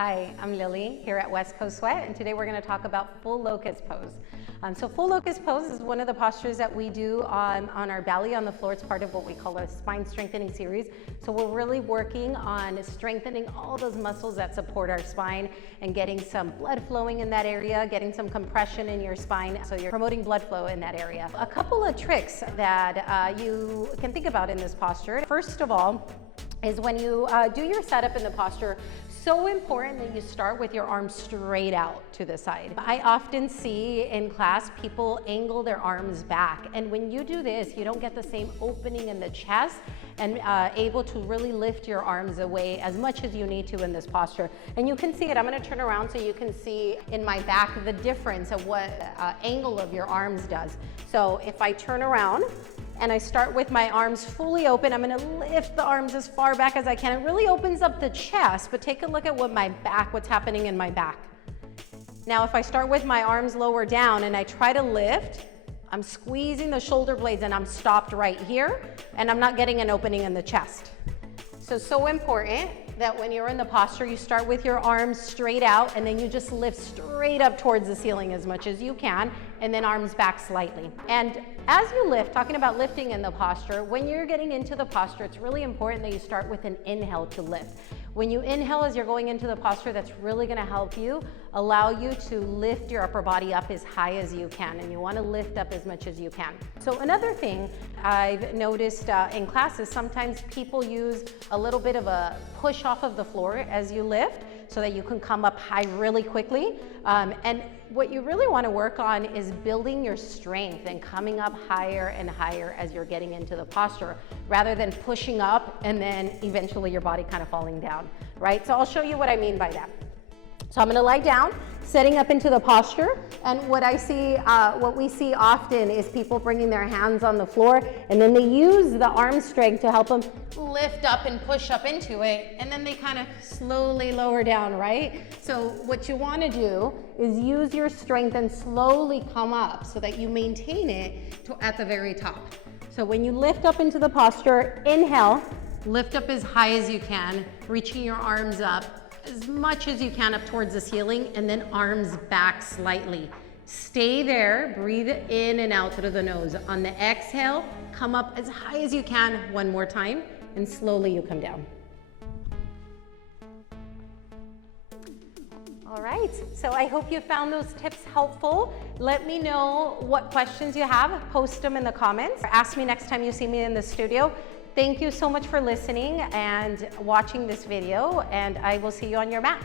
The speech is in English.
Hi, I'm Lily here at West Coast Sweat, and today we're going to talk about full locust pose. So full locust pose is one of the postures that we do on our belly on the floor. It's part of what we call a spine strengthening series. So we're really working on strengthening all those muscles that support our spine and getting some blood flowing in that area, getting some compression in your spine. So you're promoting blood flow in that area. A couple of tricks that you can think about in this posture. First of all, is when you do your setup in the posture, so important that you start with your arms straight out to the side. I often see in class people angle their arms back, and when you do this, you don't get the same opening in the chest and able to really lift your arms away as much as you need to in this posture. And you can see it. I'm going to turn around so you can see in my back the difference of what angle of your arms does. So if I turn around and I start with my arms fully open, I'm gonna lift the arms as far back as I can. It really opens up the chest, but take a look at what's happening in my back. Now, if I start with my arms lower down and I try to lift, I'm squeezing the shoulder blades and I'm stopped right here, and I'm not getting an opening in the chest. So important that when you're in the posture, you start with your arms straight out and then you just lift straight up towards the ceiling as much as you can, and then arms back slightly. And as you lift, talking about lifting in the posture, when you're getting into the posture, it's really important that you start with an inhale to lift. When you inhale as you're going into the posture, that's really gonna help you, allow you to lift your upper body up as high as you can, and you wanna lift up as much as you can. So another thing I've noticed in classes, sometimes people use a little bit of a push off of the floor as you lift so that you can come up high really quickly. And what you really want to work on is building your strength and coming up higher and higher as you're getting into the posture, rather than pushing up and then eventually your body kind of falling down, right? So I'll show you what I mean by that. So I'm going to lie down, setting up into the posture, and what we see often is people bringing their hands on the floor, and then they use the arm strength to help them lift up and push up into it, and then they kind of slowly lower down, right? So what you want to do is use your strength and slowly come up so that you maintain it at the very top. So when you lift up into the posture, inhale, lift up as high as you can, reaching your arms up as much as you can up towards the ceiling, and then arms back slightly. Stay there, breathe in and out through the nose. On the exhale, come up as high as you can one more time, and slowly you come down. All right, so I hope you found those tips helpful. Let me know what questions you have, post them in the comments. Ask me next time you see me in the studio. Thank you so much for listening and watching this video, and I will see you on your mat.